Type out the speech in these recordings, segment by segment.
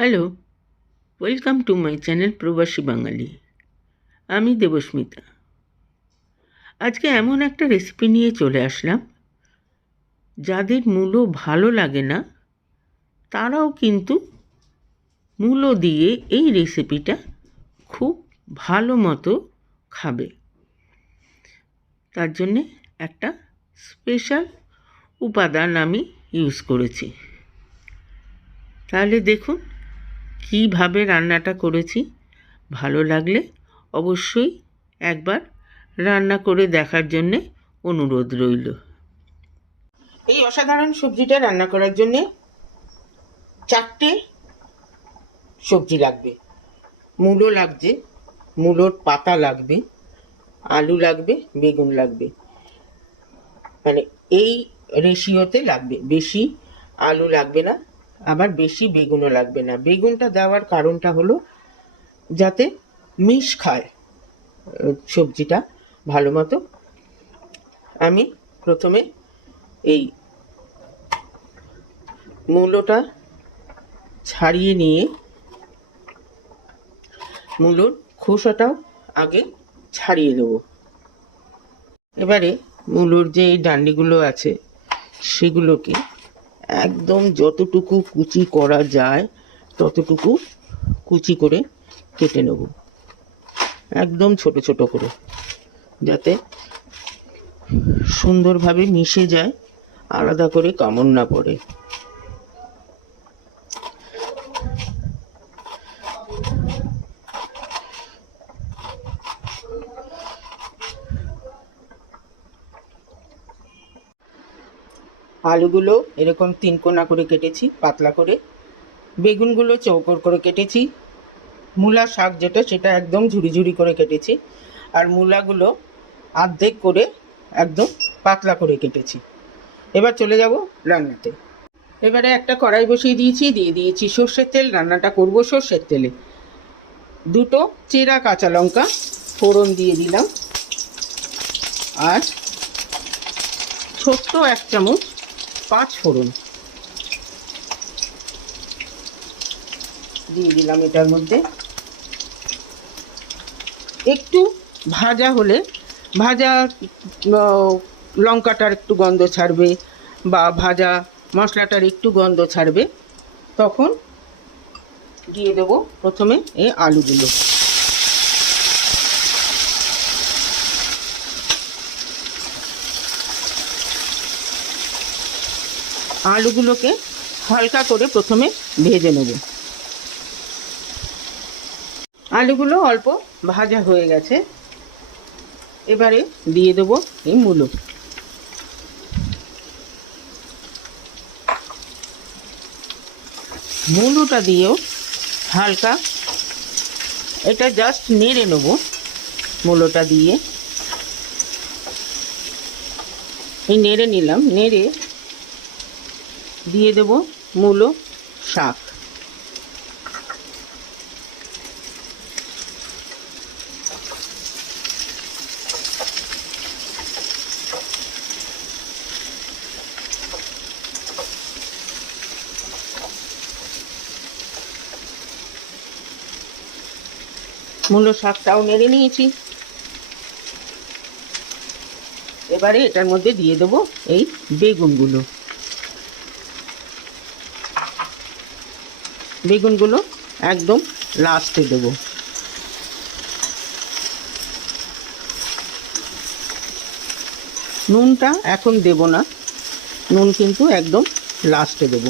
Hello welcome to my channel প্রবাসী বাঙালি আমি দেবস্মিতা। আজকে এমন একটা রেসিপি নিয়ে চলে আসলাম, যাদের মূলো ভালো লাগে না, তারাও কিন্তু মূলো দিয়ে এই রেসিপিটা খুব ভালো মতো খাবে। তার জন্যে একটা স্পেশাল উপাদান আমি ইউজ করেছি। তাহলে দেখুন কীভাবে রান্নাটা করেছি? ভালো লাগলে অবশ্যই একবার রান্না করে দেখার জন্যে অনুরোধ রইল। এই অসাধারণ সবজিটা রান্না করার জন্যে চারটে সবজি লাগবে। মূলো লাগছে, মূলোর পাতা লাগবে, আলু লাগবে, বেগুন লাগবে। মানে এই রেশিওতে লাগবে। বেশি আলু লাগবে না আবার বেশি বেগুনও লাগবে না। বেগুনটা দেওয়ার কারণটা হলো যাতে মিশ খায় সবজিটা ভালো মতো। আমি প্রথমে এই মূলোটা ছাড়িয়ে নিয়ে মূলোর খোসাটাও আগে ছাড়িয়ে দেবো। এবারে মূলোর যে ডান্ডিগুলো আছে, সেগুলোকে একদম যতটুকু কুচি করা যায়, ততটুকু কুচি করে কেটে নেব। একদম ছোট ছোট করে, যাতে সুন্দরভাবে মিশে যায়, আলাদা করে কামড় না পড়ে। আলুগুলো এরকম তিন কোনা করে কেটেছি, পাতলা করে। বেগুনগুলো চৌকর করে কেটেছি। মূলা শাক যেটা, সেটা একদম ঝুড়ি ঝুড়ি করে কেটেছি। আর মূলাগুলো আর্ধেক করে একদম পাতলা করে কেটেছি। এবার চলে যাব রান্নাতে। এবারে একটা কড়াই বসিয়ে দিয়েছি, দিয়ে দিয়েছি সর্ষের তেল। রান্নাটা করব সর্ষের তেলে। দুটো চেরা কাঁচা লঙ্কা ফোড়ন দিয়ে দিলাম। আর ছোট্ট এক চামচ পাঁচ ফোড়ন। দিয়ে দিলাম এটার মধ্যে। একটু ভাজা হলে, ভাজা লঙ্কাটার একটু গন্ধ ছাড়বে বা ভাজা মশলাটার একটু গন্ধ ছাড়বে, তখন দিয়ে দেবো প্রথমে এই আলুগুলো। আলুগুলোকে হালকা করে প্রথমে ভেজে নেব। আলুগুলো অল্প ভাজা হয়ে গেছে। এবারে দিয়ে দেবো এই মূলো। মূলোটা দিয়েও হালকা এটা জাস্ট নেড়ে নেব মূলোটা দিয়ে। এই নেড়ে নিলাম, নেড়ে দিয়ে দেব মূলো শাক। মূলো শাকটাও নেড়ে নিয়েছি। এবারে এটার মধ্যে দিয়ে দেবো এই বেগুনগুলো। বেগুনগুলো একদম লাস্টে দেব। নুনটা এখন দেব না, নুন কিন্তু একদম লাস্টে দেব।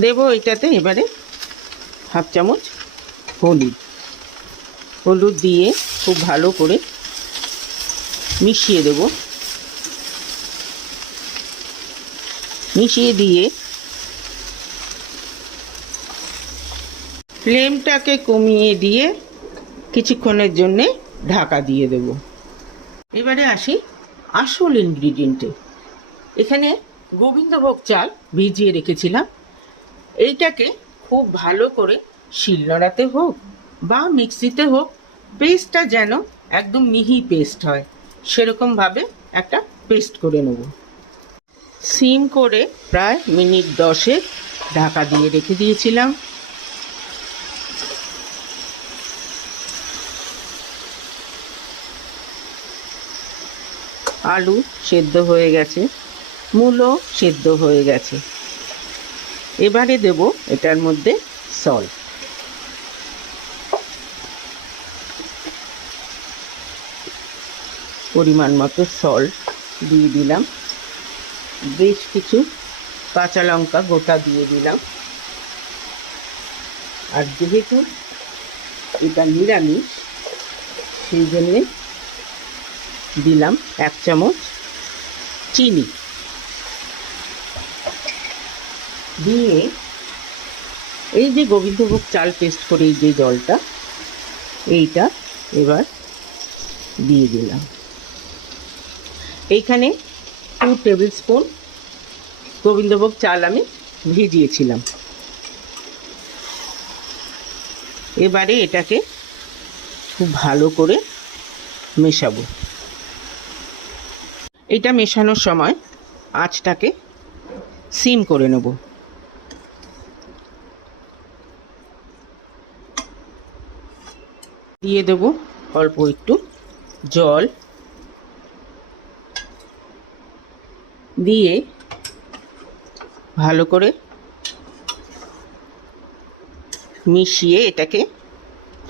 দেব এটাতে এবারে হাফ চামচ হলুদ। হলুদ দিয়ে খুব ভালো করে মিশিয়ে দেবো। মিশিয়ে দিয়ে ফ্লেমটাকে কমিয়ে দিয়ে কিছুক্ষণের জন্যে ঢাকা দিয়ে দেব। এবারে আসি আসল ইনগ্রিডিয়েন্টে এখানে গোবিন্দভোগ চাল ভিজিয়ে রেখেছিলাম। এইটাকে খুব ভালো করে শিলনোড়াতে হোক বা মিক্সিতে হোক, পেস্টটা যেন একদম মিহি পেস্ট হয়। সেরকমভাবে একটা পেস্ট করে নেব। সিম করে প্রায় মিনিট দশে ঢাকা দিয়ে রেখে দিয়েছিলাম। আলু সেদ্ধ হয়ে গেছে, মূলো সেদ্ধ হয়ে গেছে। এবারে দেব এটার মধ্যে সল্ট পরিমাণ মতো সল্ট দিয়ে দিলাম। বেশ কিছু কাঁচা লঙ্কা গোটা দিয়ে দিলাম। আর যেহেতু এটা নিরামিষ, সেই জন্যে দিলাম এক চামচ চিনি। দিয়ে এই যে গোবিন্দভোগ চাল পেস্ট করে যে জলটা, এইটা এবার দিয়ে দিলাম। এইখানে টু টেবিল স্পুন গোবিন্দভোগ চাল আমি ভিজিয়েছিলাম। এবারে এটাকে খুব ভালো করে মেশাবো। এটা মেশানোর সময় আঁচটাকে সিম করে নেব। দিয়ে দেব অল্প একটু জল। দিয়ে ভালো করে মিশিয়ে এটাকে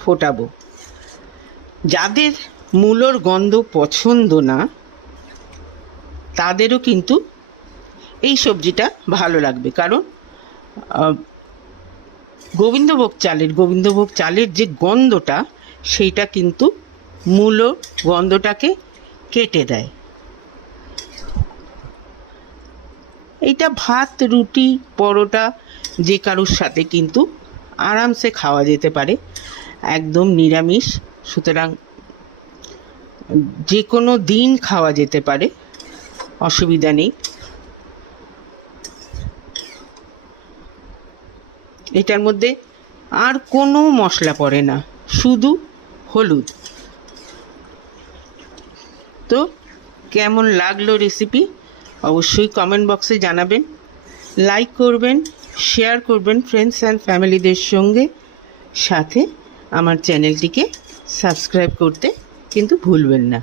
ফোটাবো। যাদের মূলোর গন্ধ পছন্দ না, তাদেরও কিন্তু এই সবজিটা ভালো লাগবে। কারণ গোবিন্দভোগ চালের গোবিন্দভোগ চালের যে গন্ধটা, সেইটা কিন্তু মূল গন্ধটাকে কেটে দেয়। এইটা ভাত, রুটি, পরোটা যে কারোর সাথে কিন্তু আরামসে খাওয়া যেতে পারে। একদম নিরামিষ। সুতরাং যে কোনো দিন খাওয়া যেতে পারে। অসুবিধা নেই। এটার মধ্যে আর কোনো মশলা পড়ে না। শুধু হলুদ। তো কেমন লাগল রেসিপি অবশ্যই কমেন্ট বক্সে জানাবেন। লাইক করবেন শেয়ার করবেন ফ্রেন্ডস অ্যান্ড ফ্যামিলিদের সঙ্গে। সাথে আমার চ্যানেলটিকে সাবস্ক্রাইব করতে কিন্তু ভুলবেন না।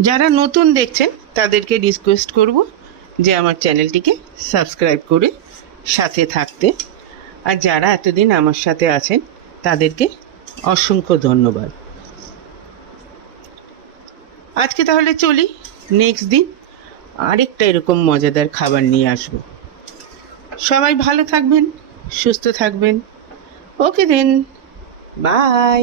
যারা নতুন দেখছেন, তাদেরকে রিকোয়েস্ট করব যে আমার চ্যানেলটিকে সাবস্ক্রাইব করে সাথে থাকতে। আর যারা এতদিন আমার সাথে আছেন, তাদেরকে অসংখ্য ধন্যবাদ। আজকে তাহলে চলি নেক্সট দিন আরেকটা এরকম মজাদার খাবার নিয়ে আসব। সবাই ভালো থাকবেন সুস্থ থাকবেন। Okay then bye.